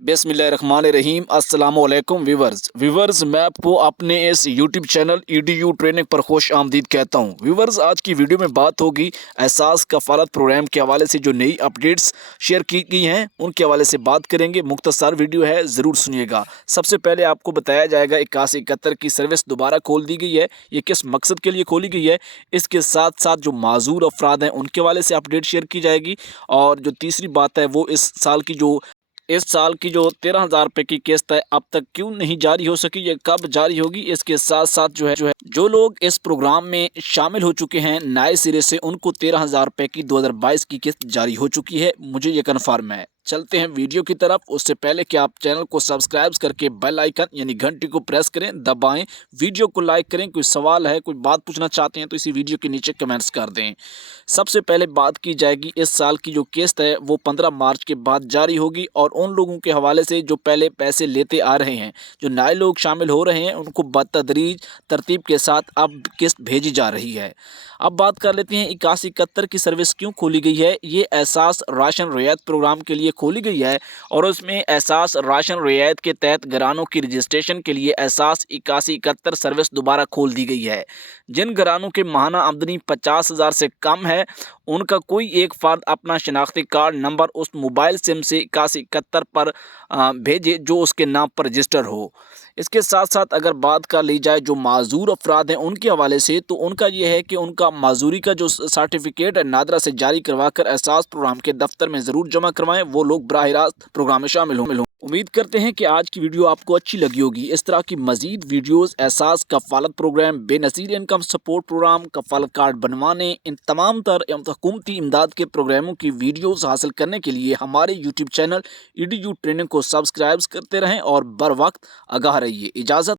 बिस्मिल्लाहिर्रहमानिर्रहीम। अस्सलाम वालेकुम व्यूवर्स मैं आपको अपने इस यूट्यूब चैनल ईडीयू ट्रेनिंग पर खुश आमदीद कहता हूँ। व्यूवर्स, आज की वीडियो में बात होगी एहसास कफ़ालत प्रोग्राम के हवाले से जो नई अपडेट्स शेयर की गई हैं उनके हवाले से बात करेंगे। मुख्तसर वीडियो है, ज़रूर सुनिएगा। सबसे पहले आपको बताया जाएगा 8171 की सर्विस दोबारा खोल दी गई है। ये किस मकसद के लिए खोली गई है, इसके साथ साथ जो माजूर अफराद हैं उनके हवाले से अपडेट शेयर की जाएगी। और जो तीसरी बात है वो इस साल की जो 13,000 रुपये की किस्त है अब तक क्यों नहीं जारी हो सकी, ये कब जारी होगी। इसके साथ साथ जो लोग इस प्रोग्राम में शामिल हो चुके हैं नए सिरे से, उनको 13,000 रुपये की 2022 की किस्त जारी हो चुकी है, मुझे ये कन्फर्म है। चलते हैं वीडियो की तरफ। उससे पहले कि आप चैनल को सब्सक्राइब करके बेल आइकन यानी घंटी को प्रेस करें, दबाएं, वीडियो को लाइक करें। कोई सवाल है, कोई बात पूछना चाहते हैं तो इसी वीडियो के नीचे कमेंट्स कर दें। सबसे पहले बात की जाएगी, इस साल की जो किस्त है वो 15 मार्च के बाद जारी होगी। और उन लोगों के हवाले से जो पहले पैसे लेते आ रहे हैं, जो नए लोग शामिल हो रहे हैं, उनको बतदरीज तरतीब के साथ अब किस्त भेजी जा रही है। अब बात कर लेते हैं 8171 की सर्विस क्यों खोली गई है। ये एहसास राशन रियायत प्रोग्राम के लिए खोली गई है और उसमें एहसास राशन रियायत के तहत घरानों की रजिस्ट्रेशन के लिए एहसास 8171 सर्विस दोबारा खोल दी गई है। जिन घरानों के माहाना आमदनी 50,000 से कम है, उनका कोई एक फ़र्द अपना शनाख्ती कार्ड नंबर उस मोबाइल सिम से 8171 पर भेजे जो उसके नाम पर रजिस्टर हो। इसके साथ साथ अगर बात कर ली जाए जो माजूर अफराद हैं उनके हवाले से, तो उनका यह है कि उनका माजूरी का जो सर्टिफिकेट है नादरा से जारी करवा कर एहसास प्रोग्राम के दफ्तर में ज़रूर जमा करवाएं। वो लोग बराह रास्त प्रोग्राम में शामिल हों। उम्मीद करते हैं कि आज की वीडियो आपको अच्छी लगी होगी। इस तरह की मजीद videos, Ehsaas Kafalat program, Benazir income support program, Kafalat card बनवाने, इन तमाम तर हुकूमती इमदाद के प्रोग्रामों की वीडियोस हासिल करने के लिए हमारे यूट्यूब चैनल ईडीयू ट्रेनिंग को सब्सक्राइब करते रहें और बर वक्त आगाह रहिए। इजाज़त।